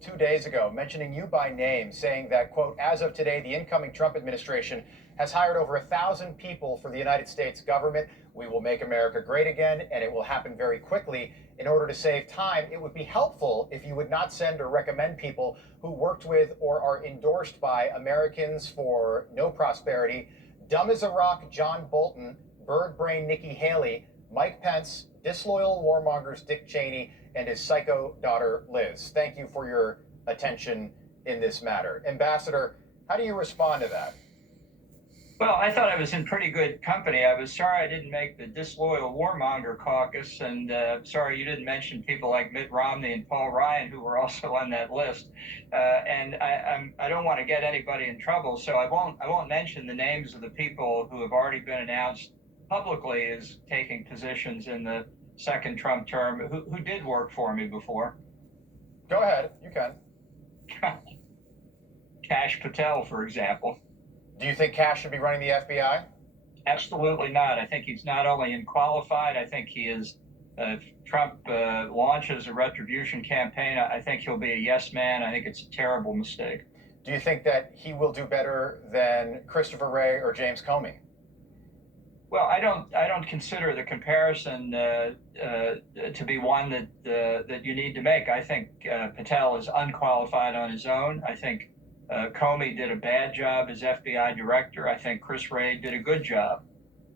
2 days ago mentioning you by name, saying that, quote, as of today, the incoming Trump administration has hired over 1,000 people for the United States government. We will make America great again, and it will happen very quickly. In order to save time, it would be helpful if you would not send or recommend people who worked with or are endorsed by Americans for no prosperity, dumb as a rock John Bolton, bird brain Nikki Haley, Mike Pence, disloyal warmongers Dick Cheney, and his psycho daughter Liz. Thank you for your attention in this matter. Ambassador, how do you respond to that? Well, I thought I was in pretty good company. I was sorry I didn't make the disloyal warmonger caucus, and sorry you didn't mention people like Mitt Romney and Paul Ryan, who were also on that list. And I don't want to get anybody in trouble, so I won't mention the names of the people who have already been announced publicly as taking positions in the second Trump term who did work for me before. Go ahead, you can. Kash Patel, for example. Do you think Kash should be running the FBI? Absolutely not. I think he's not only unqualified, I think he is, if Trump launches a retribution campaign, I think he'll be a yes man. I think it's a terrible mistake. Do you think that he will do better than Christopher Wray or James Comey? Well, I don't consider the comparison to be one that you need to make. I think Patel is unqualified on his own. I think Comey did a bad job as FBI director. I think Chris Wray did a good job.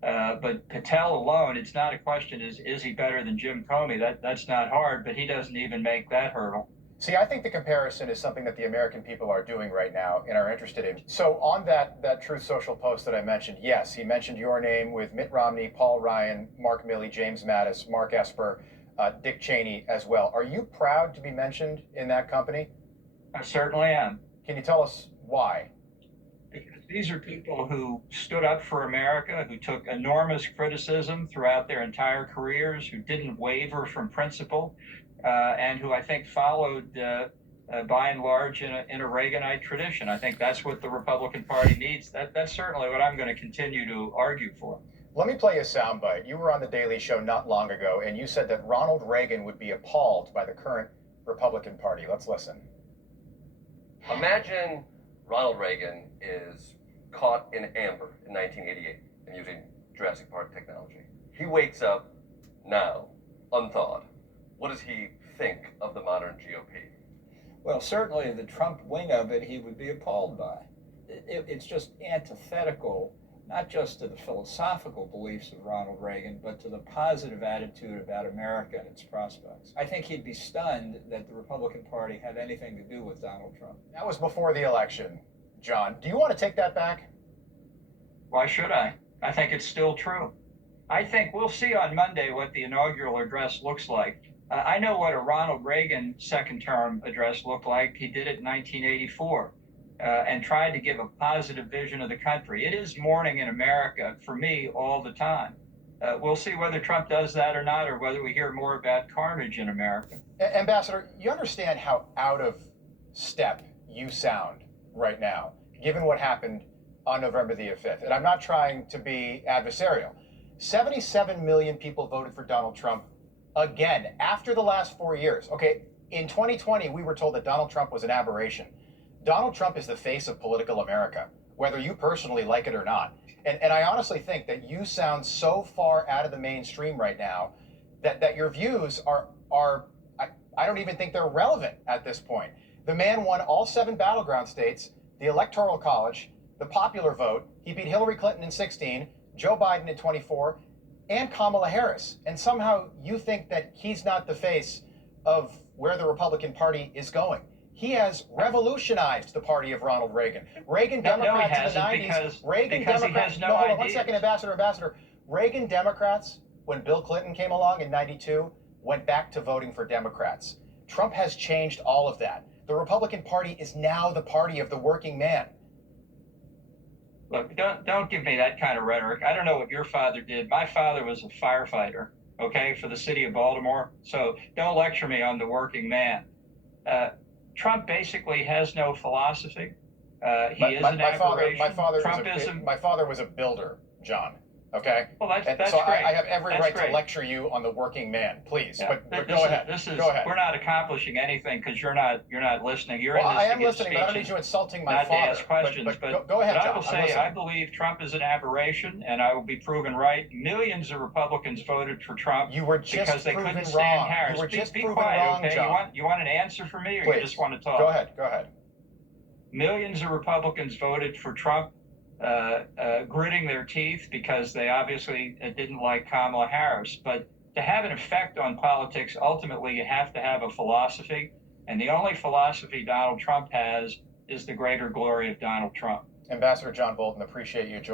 But Patel alone, it's not a question, is he better than Jim Comey? That's not hard, but he doesn't even make that hurdle. See, I think the comparison is something that the American people are doing right now and are interested in. So on that Truth Social post that I mentioned, yes, he mentioned your name with Mitt Romney, Paul Ryan, Mark Milley, James Mattis, Mark Esper, Dick Cheney as well. Are you proud to be mentioned in that company? I certainly am. Can you tell us why? Because these are people who stood up for America, who took enormous criticism throughout their entire careers, who didn't waver from principle, and who I think followed, by and large, in a Reaganite tradition. I think that's what the Republican Party needs. That's certainly what I'm going to continue to argue for. Let me play a soundbite. You were on The Daily Show not long ago, and you said that Ronald Reagan would be appalled by the current Republican Party. Let's listen. Imagine Ronald Reagan is caught in amber in 1988 and using Jurassic Park technology. He wakes up now, unthawed. What does he think of the modern GOP? Well, certainly the Trump wing of it, he would be appalled by. It's just antithetical, not just to the philosophical beliefs of Ronald Reagan, but to the positive attitude about America and its prospects. I think he'd be stunned that the Republican Party had anything to do with Donald Trump. That was before the election, John. Do you want to take that back? Why should I? I think it's still true. I think we'll see on Monday what the inaugural address looks like. I know what a Ronald Reagan second-term address looked like. He did it in 1984 and tried to give a positive vision of the country. It is morning in America for me all the time. We'll see whether Trump does that or not, or whether we hear more about carnage in America. Ambassador, you understand how out of step you sound right now, given what happened on November the 5th. And I'm not trying to be adversarial. 77 million people voted for Donald Trump again after the last 4 years. Okay, in 2020, we were told that Donald Trump was an aberration. Donald Trump is the face of political America, whether you personally like it or not. And I honestly think that you sound so far out of the mainstream right now that your views are I don't even think they're relevant at this point. The man won all 7 battleground states, the Electoral College, the popular vote. He beat Hillary Clinton in 16, Joe Biden in 24, and Kamala Harris. And somehow you think that he's not the face of where the Republican Party is going. He has revolutionized the party of Ronald Reagan. Reagan Democrats in the 90s. Reagan Democrats. No, hold on 1 second, Ambassador. Reagan Democrats, when Bill Clinton came along in 92, went back to voting for Democrats. Trump has changed all of that. The Republican Party is now the party of the working man. Look, don't give me that kind of rhetoric. I don't know what your father did. My father was a firefighter, okay, for the city of Baltimore. So don't lecture me on the working man. Trump basically has no philosophy. He is an aberration. My father was a builder, John. Okay. Well, And that's so great. I have every That's right great. to lecture you on the working man, please. Yeah, But this go is- ahead. This is Go ahead. we're not accomplishing anything because you're not listening. You're Well, in this I to am give listening, but I don't need speeches, you insulting my not father. to ask questions. But go ahead, but John. I will I'm say listening. I believe Trump is an aberration, and I will be proven right. Millions of Republicans voted for Trump You were just because they proven couldn't stand wrong. Harris. You were Be- just be proven quiet, wrong, okay? John. You want an answer from me, or Please. you just want to talk? Go ahead. Go ahead. Millions of Republicans voted for Trump, gritting their teeth because they obviously didn't like Kamala Harris. But to have an effect on politics, ultimately, you have to have a philosophy. And the only philosophy Donald Trump has is the greater glory of Donald Trump. Ambassador John Bolton, appreciate you joining.